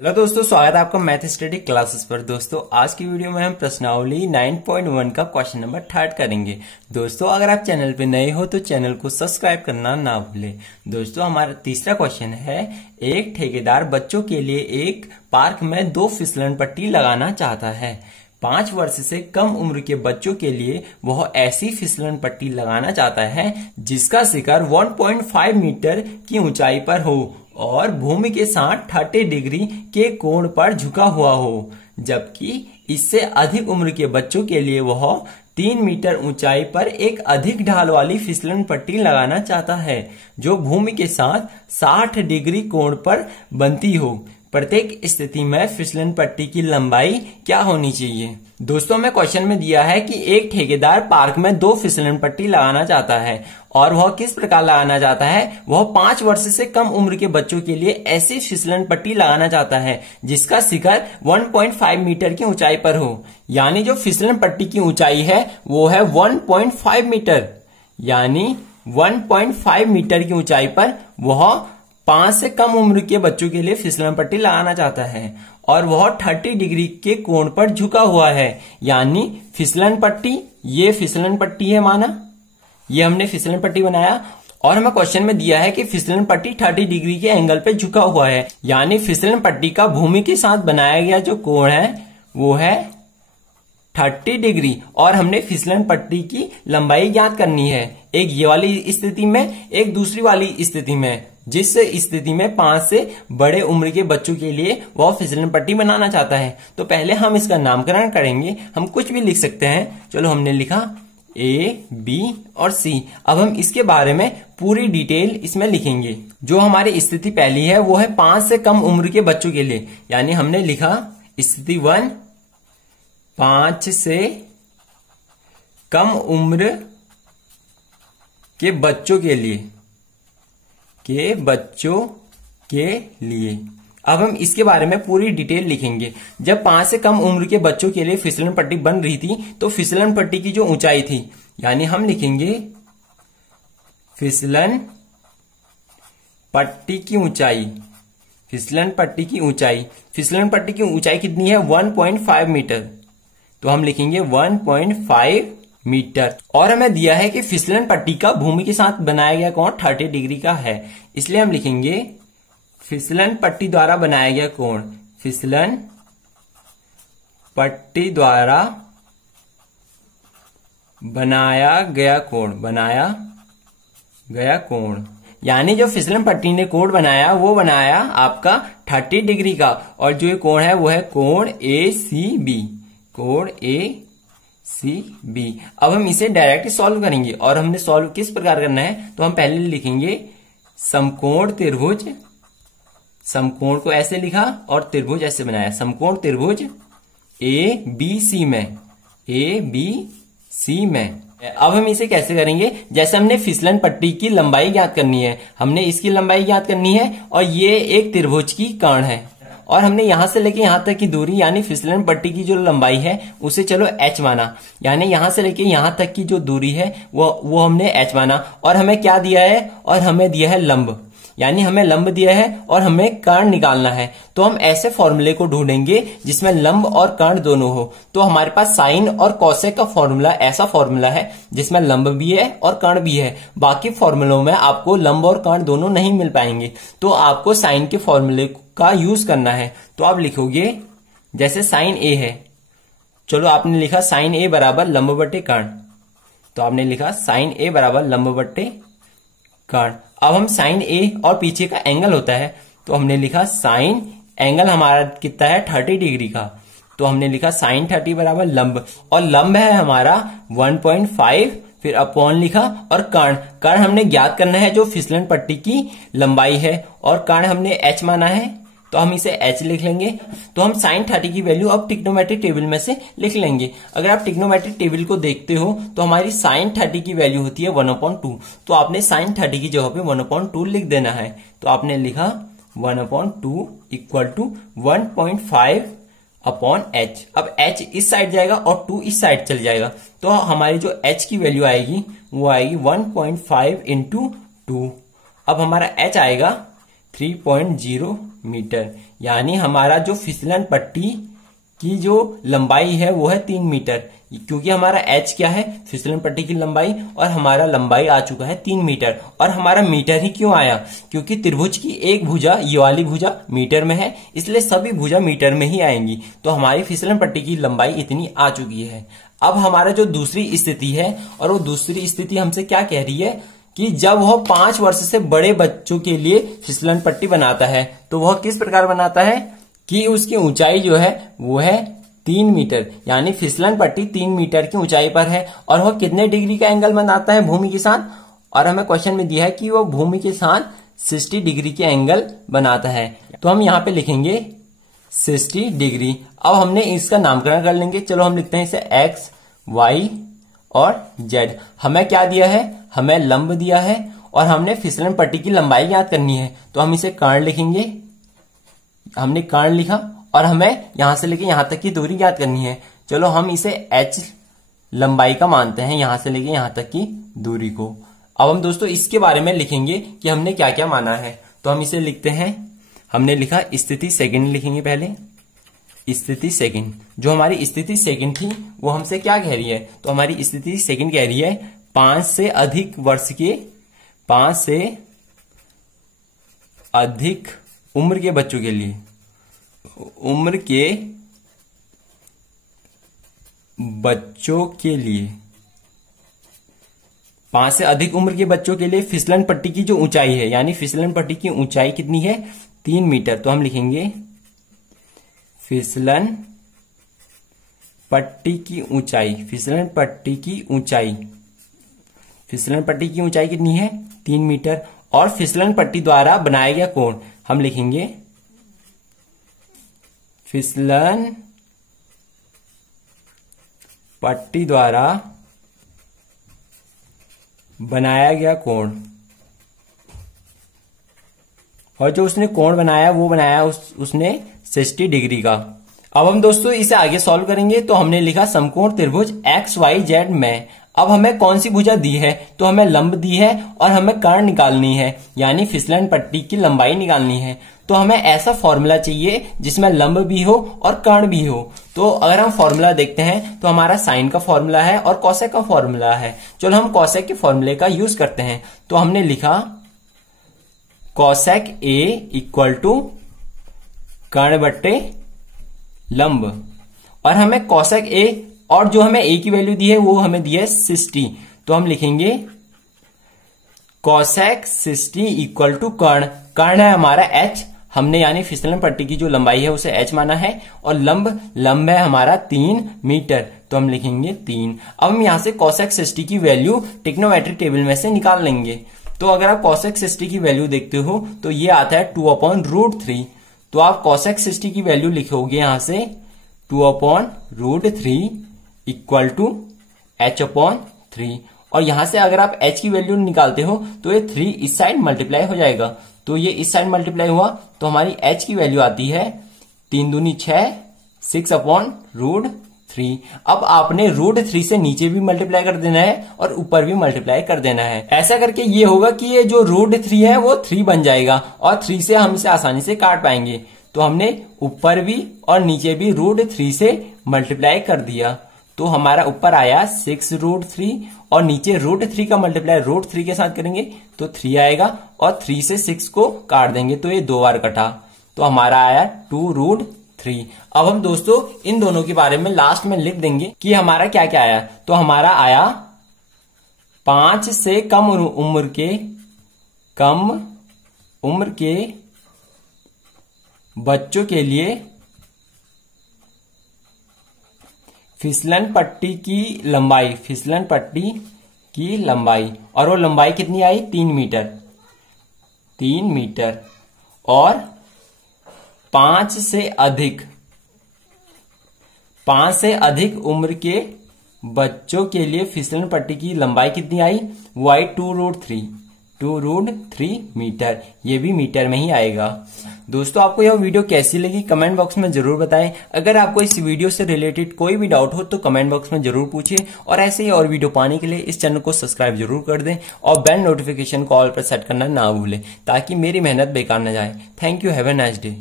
Hello दोस्तों, स्वागत है आपका मैथ स्टडी क्लासेस पर। दोस्तों आज की वीडियो में हम प्रश्नावली 9.1 का क्वेश्चन नंबर 3 करेंगे। दोस्तों अगर आप चैनल पे नए हो तो चैनल को सब्सक्राइब करना ना भूलें। दोस्तों हमारा तीसरा क्वेश्चन है, एक ठेकेदार बच्चों के लिए एक पार्क में 2 फिसलन पट्टी लगाना चाहता है। 5 वर्ष से कम उम्र के बच्चों के लिए वह ऐसी फिसलन पट्टी लगाना चाहता है जिसका शिखर 1.5 मीटर की ऊंचाई पर हो और भूमि के साथ 30 डिग्री के कोण पर झुका हुआ हो, जबकि इससे अधिक उम्र के बच्चों के लिए वह 3 मीटर ऊंचाई पर एक अधिक ढाल वाली फिसलन पट्टी लगाना चाहता है जो भूमि के साथ 60 डिग्री कोण पर बनती हो। प्रत्येक स्थिति में फिसलन पट्टी की लंबाई क्या होनी चाहिए। दोस्तों हमें क्वेश्चन में दिया है कि एक ठेकेदार पार्क में 2 फिसलन पट्टी लगाना चाहता है और वह किस प्रकार लगाना चाहता है। वह 5 वर्ष से कम उम्र के बच्चों के लिए ऐसी फिसलन पट्टी लगाना चाहता है जिसका शिखर 1.5 मीटर की ऊंचाई पर हो। यानी जो फिसलन पट्टी की ऊंचाई है वो है 1.5 मीटर, यानी 1.5 मीटर की ऊंचाई पर वह 5 से कम उम्र के बच्चों के लिए फिसलन पट्टी लगाना चाहता है और वह 30 डिग्री के कोण पर झुका हुआ है। यानी फिसलन पट्टी, ये फिसलन पट्टी है माना, ये हमने फिसलन पट्टी बनाया और हमें क्वेश्चन में दिया है कि फिसलन पट्टी 30 डिग्री के एंगल पे झुका हुआ है। यानी फिसलन पट्टी का भूमि के साथ बनाया गया जो कोण है वो है 30 डिग्री और हमने फिसलन पट्टी की लंबाई ज्ञात करनी है, एक ये वाली स्थिति में, एक दूसरी वाली स्थिति में। जिस स्थिति में 5 से बड़े उम्र के बच्चों के लिए वह फिसलन पट्टी बनाना चाहता है। तो पहले हम इसका नामकरण करेंगे, हम कुछ भी लिख सकते हैं। चलो हमने लिखा A, B और C। अब हम इसके बारे में पूरी डिटेल इसमें लिखेंगे। जो हमारी स्थिति पहली है वो है 5 से कम उम्र के बच्चों के लिए, यानी हमने लिखा स्थिति 1 5 से कम उम्र के बच्चों के लिए, अब हम इसके बारे में पूरी डिटेल लिखेंगे। जब 5 से कम उम्र के बच्चों के लिए फिसलन पट्टी बन रही थी तो फिसलन पट्टी की जो ऊंचाई थी, यानी हम लिखेंगे फिसलन पट्टी की ऊंचाई। फिसलन पट्टी की ऊंचाई, फिसलन पट्टी की ऊंचाई कितनी है 1.5 मीटर, तो हम लिखेंगे 1.5 मीटर। और हमें दिया है कि फिसलन पट्टी का भूमि के साथ बनाया गया कोण 30 डिग्री का है, इसलिए हम लिखेंगे फिसलन पट्टी द्वारा बनाया गया कोण, फिसलन पट्टी द्वारा बनाया गया कोण, यानी जो फिसलन पट्टी ने कोण बनाया वो बनाया आपका 30 डिग्री का और जो कोण है वो है कोण ACB, कोण ACB। अब हम इसे डायरेक्ट सॉल्व करेंगे और हमने सॉल्व किस प्रकार करना है, तो हम पहले लिखेंगे समकोण त्रिभुज, समकोण को ऐसे लिखा और त्रिभुज ऐसे बनाया, समकोण त्रिभुज ABC में। अब हम इसे कैसे करेंगे, जैसे हमने फिसलन पट्टी की लंबाई ज्ञात करनी है, हमने इसकी लंबाई ज्ञात करनी है और ये एक त्रिभुज की कर्ण है और हमने यहां से लेके यहां तक की दूरी, यानी फिसलन पट्टी की जो लंबाई है उसे चलो h माना, यानी यहां से लेके यहां तक की जो दूरी है वो हमने h माना। और हमें क्या दिया है, और हमें दिया है लंब, यानी हमें लंब दिया है और हमें कर्ण निकालना है। तो हम ऐसे फॉर्मूले को ढूंढेंगे जिसमें लंब और कर्ण दोनों हो। तो हमारे पास साइन और कोसेक का फॉर्मूला ऐसा फॉर्मूला है जिसमें लंब भी है और कर्ण भी है। बाकी फॉर्मूलों में आपको लंब और कर्ण दोनों नहीं मिल पाएंगे, तो आपको साइन के फॉर्मूले का यूज करना है। तो आप लिखोगे जैसे साइन A है, चलो आपने लिखा साइन A बराबर लंब बटे कर्ण, तो आपने लिखा साइन A बराबर लंब बटे कर्ण। अब हम साइन A और पीछे का एंगल होता है, तो हमने लिखा साइन एंगल हमारा कितना है 30 डिग्री का, तो हमने लिखा साइन 30 बराबर लंब, और लंब है हमारा 1.5, फिर अपॉन लिखा और कर्ण हमने ज्ञात करना है जो फिसलन पट्टी की लंबाई है और कर्ण हमने h माना है, तो हम इसे h लिख लेंगे। तो हम साइन 30 की वैल्यू अब ट्रिग्नोमेट्रिक टेबल में से लिख लेंगे। अगर आप ट्रिग्नोमेट्रिक टेबल को देखते हो तो हमारी साइन 30 की वैल्यू होती है 1/2, तो आपने साइन 30 की जगह पे 1/2 लिख देना है। तो आपने लिखा 1/2 इक्वल टू 1.5 अपॉन h। अब h इस साइड जाएगा और 2 इस साइड चल जाएगा, तो हमारी जो h की वैल्यू आएगी वो आएगी 1.5 इंटू 2। अब हमारा h आएगा 3.0 मीटर, यानी हमारा जो फिसलन पट्टी की जो लंबाई है वो है 3 मीटर, क्योंकि हमारा h क्या है, फिसलन पट्टी की लंबाई, और हमारा लंबाई आ चुका है 3 मीटर। और हमारा मीटर ही क्यों आया, क्योंकि त्रिभुज की एक भुजा, ये वाली भुजा मीटर में है, इसलिए सभी भुजा मीटर में ही आएंगी। तो हमारी फिसलन पट्टी की लंबाई इतनी आ चुकी है। अब हमारा जो दूसरी स्थिति है, और वो दूसरी स्थिति हमसे क्या कह रही है कि जब वह 5 वर्ष से बड़े बच्चों के लिए फिसलन पट्टी बनाता है, तो वह किस प्रकार बनाता है कि उसकी ऊंचाई जो है वो है 3 मीटर, यानी फिसलन पट्टी 3 मीटर की ऊंचाई पर है, और वह कितने डिग्री का एंगल बनाता है भूमि के साथ, और हमें क्वेश्चन में दिया है कि वह भूमि के साथ 60 डिग्री के एंगल बनाता है। तो हम यहाँ पे लिखेंगे 60 डिग्री। अब हमने इसका नामकरण कर लेंगे। चलो हम लिखते हैं इसे एक्स, वाई और जेड। हमें क्या दिया है, हमें लंब दिया है, और हमने फिसलन पट्टी की लंबाई ज्ञात करनी है। तो हम इसे कर्ण लिखेंगे, हमने कर्ण लिखा, और हमें यहां से लेके यहां तक की दूरी ज्ञात करनी है। चलो हम इसे h लंबाई का मानते हैं, यहां से लेके यहां तक की दूरी को। अब हम दोस्तों इसके बारे में लिखेंगे कि हमने क्या क्या माना है। तो हम इसे लिखते हैं, हमने लिखा स्थिति सेकंड लिखेंगे पहले, स्थिति सेकंड। जो हमारी स्थिति सेकंड थी वो हमसे क्या कह रही है, तो हमारी स्थिति सेकंड कह रही है 5 से अधिक वर्ष के, 5 से अधिक उम्र के बच्चों के लिए, उम्र के बच्चों के लिए, 5 से अधिक उम्र के बच्चों के लिए फिसलन पट्टी की जो ऊंचाई है, यानी फिसलन पट्टी की ऊंचाई कितनी है, 3 मीटर। तो हम लिखेंगे फिसलन पट्टी की ऊंचाई, फिसलन पट्टी की ऊंचाई, फिसलन पट्टी की ऊंचाई कितनी है, 3 मीटर। और फिसलन पट्टी द्वारा बनाया गया कोण हम लिखेंगे फिसलन पट्टी द्वारा बनाया गया कोण, और जो उसने कोण बनाया वो बनाया उसने 60 डिग्री का। अब हम दोस्तों इसे आगे सॉल्व करेंगे। तो हमने लिखा समकोण त्रिभुज एक्स वाई जेड में। अब हमें कौन सी भुजा दी है, तो हमें लंब दी है, और हमें कर्ण निकालनी है, यानी फिसलन पट्टी की लंबाई निकालनी है। तो हमें ऐसा फॉर्मूला चाहिए जिसमें लंब भी हो और कर्ण भी हो। तो अगर हम फॉर्मूला देखते हैं तो हमारा साइन का फॉर्मूला है और कॉसेक का फॉर्मूला है। चलो हम कॉसेक के फॉर्मूले का यूज करते हैं। तो हमने लिखा कॉसेक ए इक्वल टू कर्ण बट्टे लंब, और हमें कॉसेक ए, और जो हमें ए की वैल्यू दी है वो हमें दी है 60। तो हम लिखेंगे कॉसेक 60 इक्वल टू कर्ण, कर्ण है हमारा h, हमने यानी फिसलन पट्टी की जो लंबाई है उसे h माना है, और लंब है हमारा 3 मीटर। तो हम लिखेंगे 3। अब हम यहां से कॉसेक 60 की वैल्यू ट्रिग्नोमेट्रिक टेबल में से निकाल लेंगे। तो अगर आप कॉसेक 60 की वैल्यू देखते हो तो ये आता है 2/√3। तो आप कॉसेक 60 की वैल्यू लिखोगे यहां से 2/√3 इक्वल टू h/3, और यहां से अगर आप h की वैल्यू निकालते हो तो ये 3 इस साइड मल्टीप्लाई हो जाएगा। तो ये इस साइड मल्टीप्लाई हुआ तो हमारी h की वैल्यू आती है 3 दूनी 6, 6/√3। अब आपने √3 से नीचे भी मल्टीप्लाई कर देना है और ऊपर भी मल्टीप्लाई कर देना है। ऐसा करके ये होगा कि ये जो √3 है वो 3 बन जाएगा, और 3 से हम इसे आसानी से काट पाएंगे। तो हमने ऊपर भी और नीचे भी √3 से मल्टीप्लाई कर दिया। तो हमारा ऊपर आया 6√3, और नीचे √3 का मल्टीप्लाई √3 के साथ करेंगे तो 3 आएगा, और 3 से 6 को काट देंगे तो ये 2 बार कटा, तो हमारा आया 2√3। अब हम दोस्तों इन दोनों के बारे में लास्ट में लिख देंगे कि हमारा क्या क्या आया। तो हमारा आया 5 से कम उम्र के बच्चों के लिए फिसलन पट्टी की लंबाई, और वो लंबाई कितनी आई, 3 मीटर। और 5 से अधिक उम्र के बच्चों के लिए फिसलन पट्टी की लंबाई कितनी आई, वो आई 2√3 मीटर। ये भी मीटर में ही आएगा। दोस्तों आपको यह वीडियो कैसी लगी कमेंट बॉक्स में जरूर बताएं। अगर आपको इस वीडियो से रिलेटेड कोई भी डाउट हो तो कमेंट बॉक्स में जरूर पूछिए, और ऐसे ही और वीडियो पाने के लिए इस चैनल को सब्सक्राइब जरूर कर दें, और बेल नोटिफिकेशन को ऑल पर सेट करना ना भूलें ताकि मेरी मेहनत बेकार न जाए। Thank you, have a nice day.